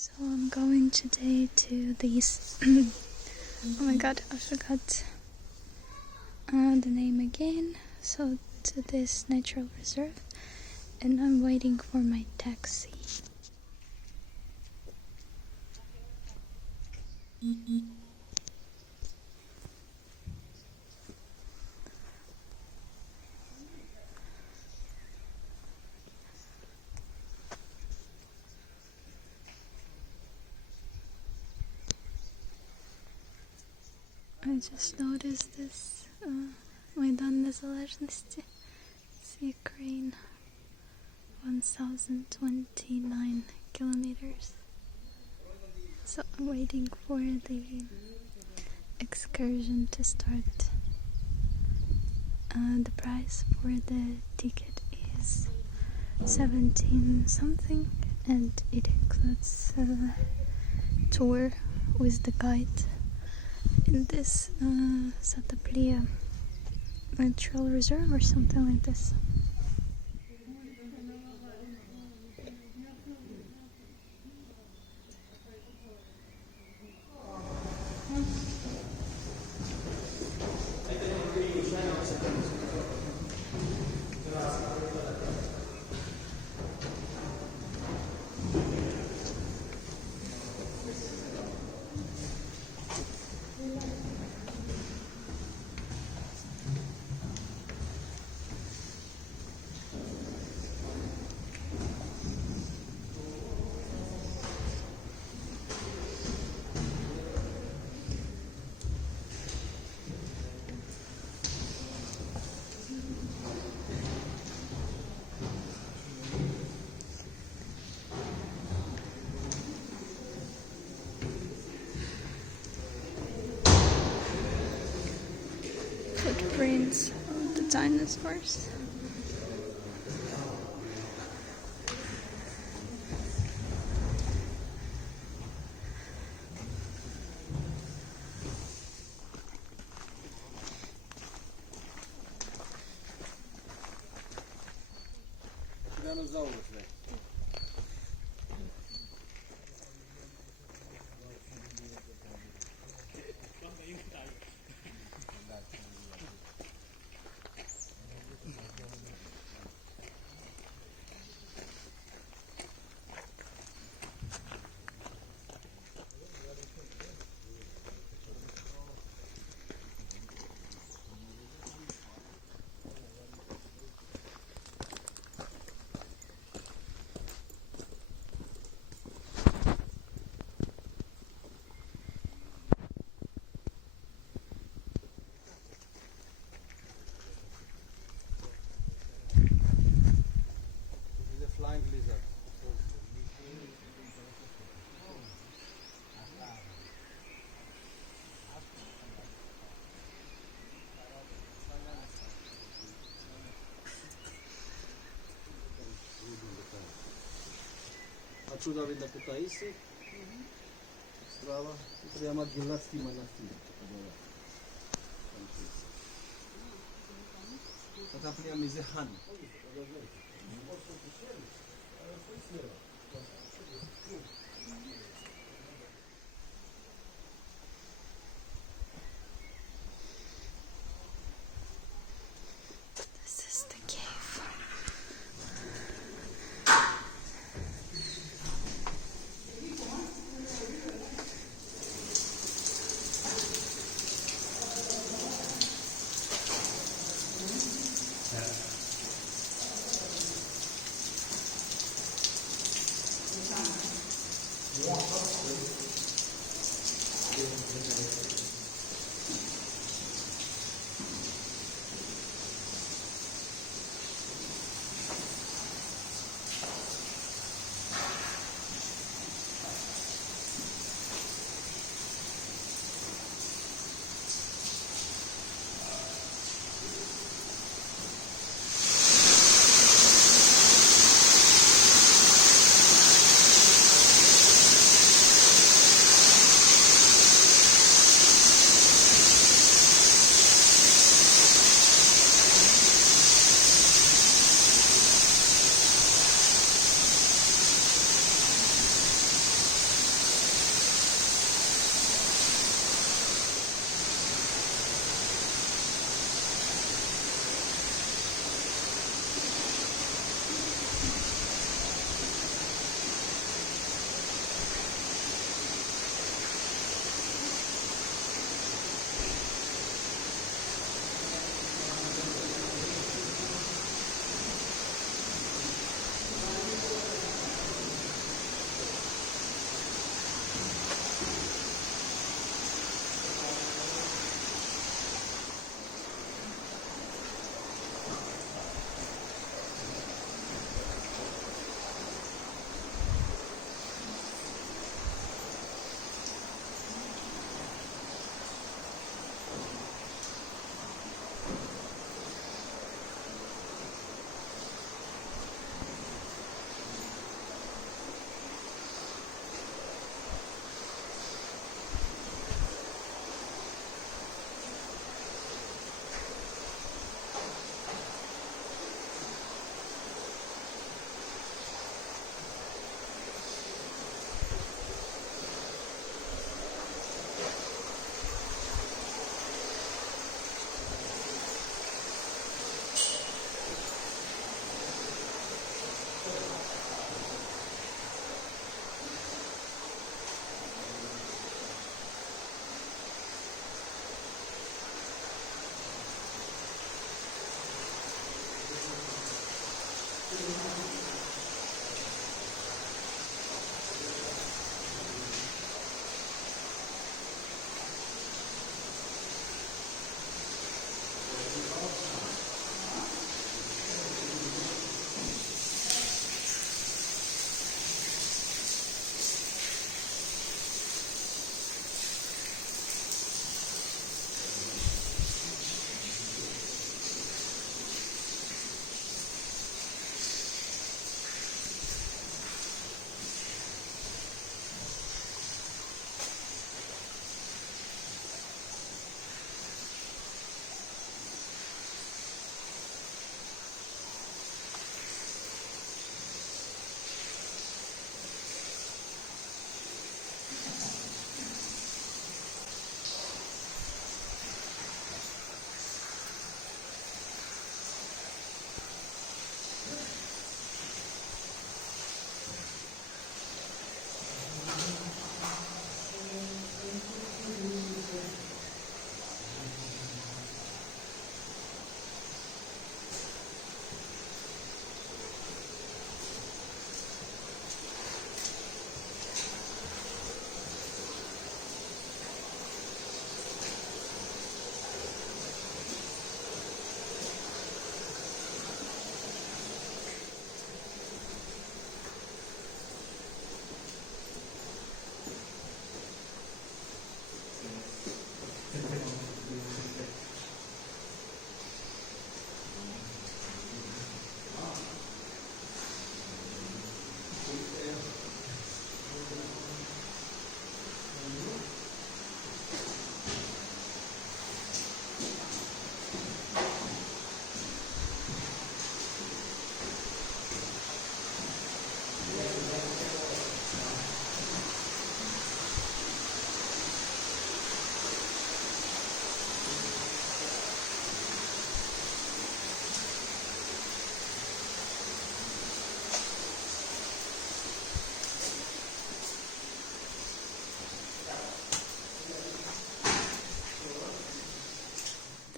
So I'm going today to these oh my god, I forgot the name again. So to this natural reserve, and I'm waiting for my taxi. I just noticed this Meydan Nezalezhnosti Sea crane, 1029 kilometers. So I'm waiting for the excursion to start. The price for the ticket is 17 something, and it includes a tour with the guide in this Sataplia natural reserve or something like this. Footprints of the dinosaurs. Dinosaur. Flying lizard. Отсюда видно Кутаиси. Справа. Прямо Гелатский монастырь. Sataplia is a han. This is the cave.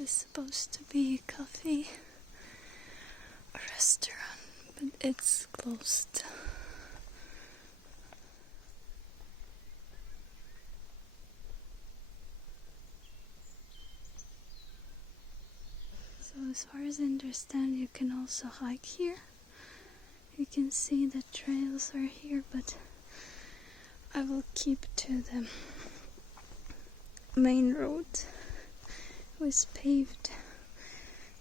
This is supposed to be a cafe, a restaurant, but it's closed. So as far as I understand, you can also hike here. You can see the trails are here, but I will keep to the main road with paved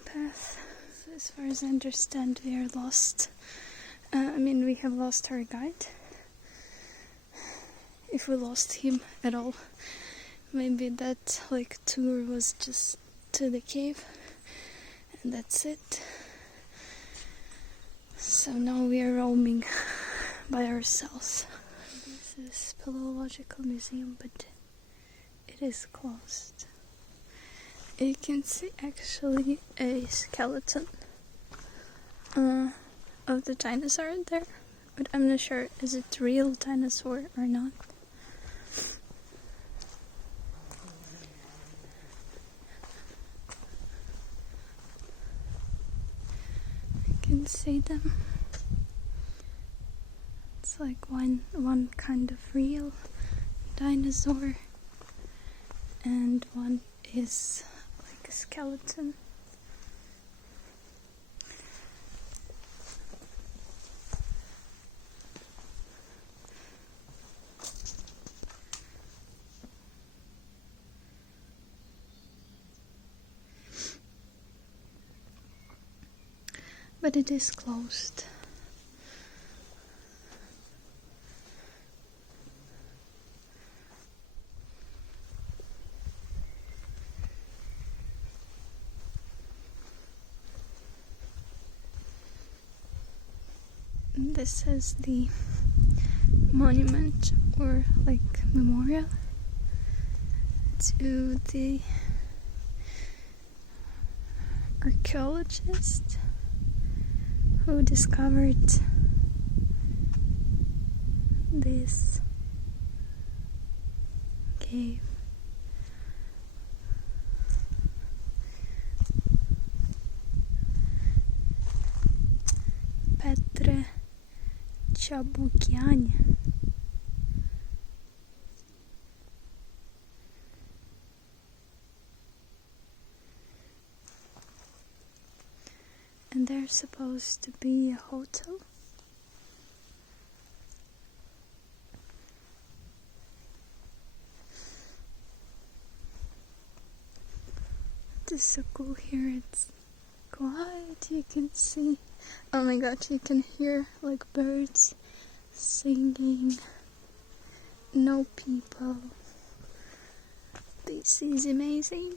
path. So as far as I understand, we are lost. We have lost our guide. If we lost him at all, maybe that tour was just to the cave, and that's it. So now we are roaming by ourselves. This is Speleological Museum, but it is closed. You can see actually a skeleton of the dinosaur there, but I'm not sure is it real dinosaur or not. You can see them. It's like one kind of real dinosaur, and one is like a skeleton. But it is closed. This is the monument or memorial to the archaeologist who discovered this cave. Petre Chabukian. And there's supposed to be a hotel. It is so cool here. It's quiet. You can see, oh my god, you can hear birds singing. No people. This is amazing.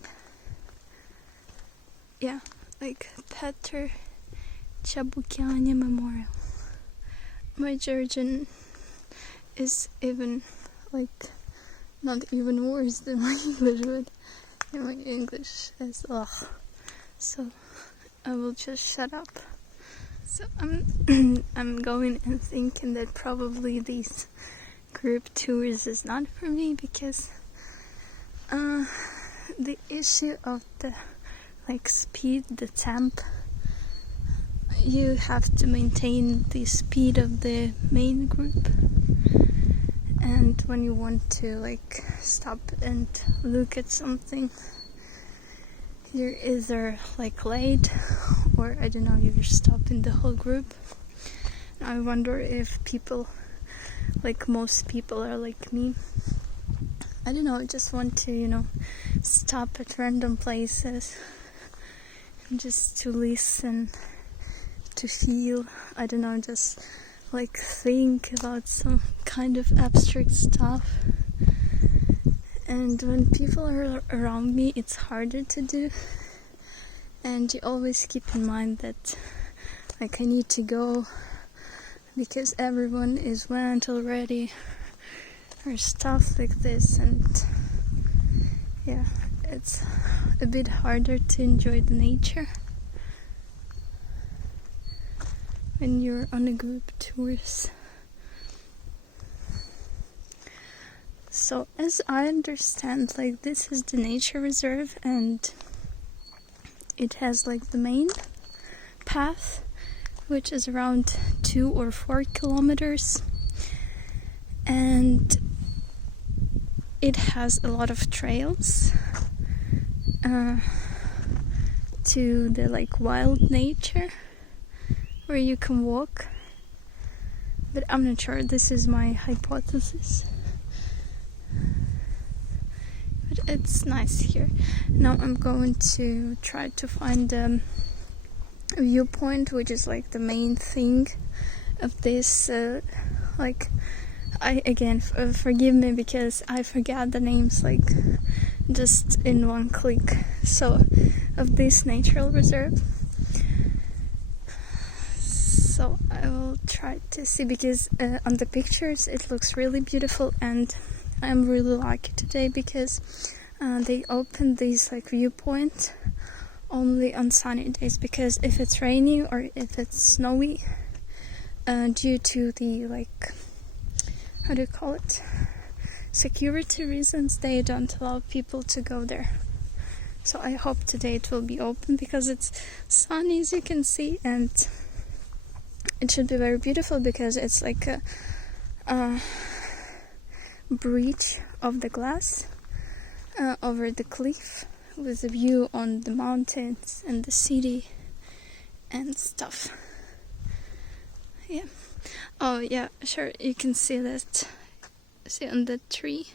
Yeah, Petr Chabukian Memorial. My Georgian is even not even worse than my English, but my English is ugh. So I will just shut up. So I'm going and thinking that probably these group tours is not for me, because the issue of the speed, the temp, you have to maintain the speed of the main group, and when you want to stop and look at something, you're either late, or I don't know, you're stopping the whole group. I wonder if people, most people are like me. I don't know, I just want to, stop at random places and just to listen, to feel, I don't know, just think about some kind of abstract stuff. And when people are around me, it's harder to do. And you always keep in mind that I need to go because everyone is went already, or stuff like this. And yeah, it's a bit harder to enjoy the nature when you're on a group tours. So as I understand, this is the nature reserve, and it has like the main path, which is around 2 or 4 kilometers, and it has a lot of trails to the like wild nature where you can walk, but I'm not sure. This is my hypothesis, but it's nice here. Now I'm going to try to find a viewpoint, which is like the main thing of this like forgive me because I forgot the names like just in one click, so of this natural reserve. So I will try to see, because on the pictures it looks really beautiful, and I'm really lucky today because they opened these like viewpoints only on sunny days, because if it's rainy or if it's snowy, due to the like, how do you call it, security reasons, they don't allow people to go there. So I hope today it will be open because it's sunny, as you can see, and it should be very beautiful because it's like a bridge of the glass over the cliff with a view on the mountains and the city and stuff. Yeah. Oh yeah, sure, you can see that. See, on the tree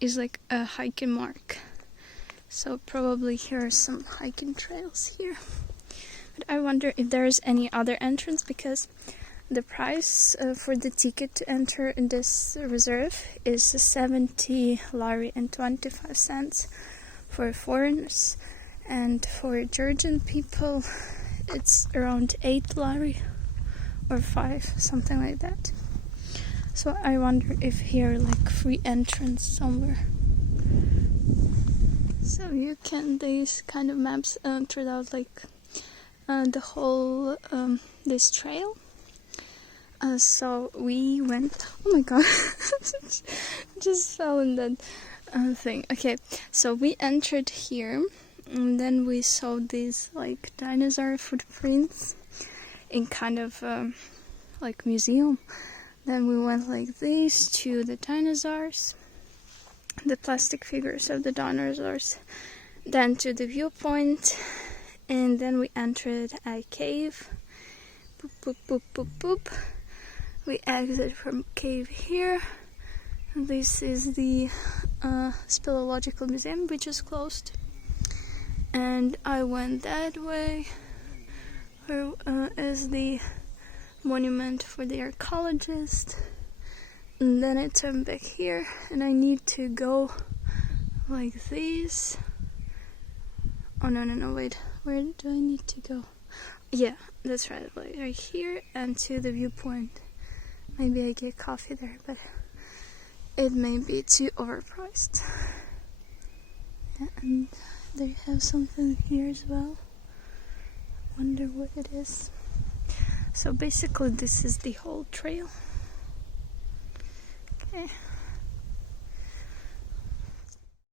is like a hiking mark. So probably here are some hiking trails here. But I wonder if there's any other entrance, because the price for the ticket to enter in this reserve is 70 lari and 25 cents for foreigners, and for Georgian people it's around 8 lari or 5, something like that. So I wonder if here like free entrance somewhere. So you can, these kind of maps throughout like the whole this trail. So we went, oh my god, just fell in that thing. Okay, so we entered here, and then we saw these like dinosaur footprints in kind of like museum. Then we went like this to the dinosaurs, the plastic figures of the dinosaurs, then to the viewpoint, and then we entered a cave. Boop, boop, boop, boop, boop. We exit from cave here. This is the Speleological Museum, which is closed. And I went that way, where is the monument for the archaeologist. And then I turn back here, and I need to go like this. Oh no, wait. Where do I need to go? Yeah, that's right, like right here, and to the viewpoint. Maybe I get coffee there, but it may be too overpriced. Yeah, and they have something here as well. Wonder what it is. So basically this is the whole trail. Okay.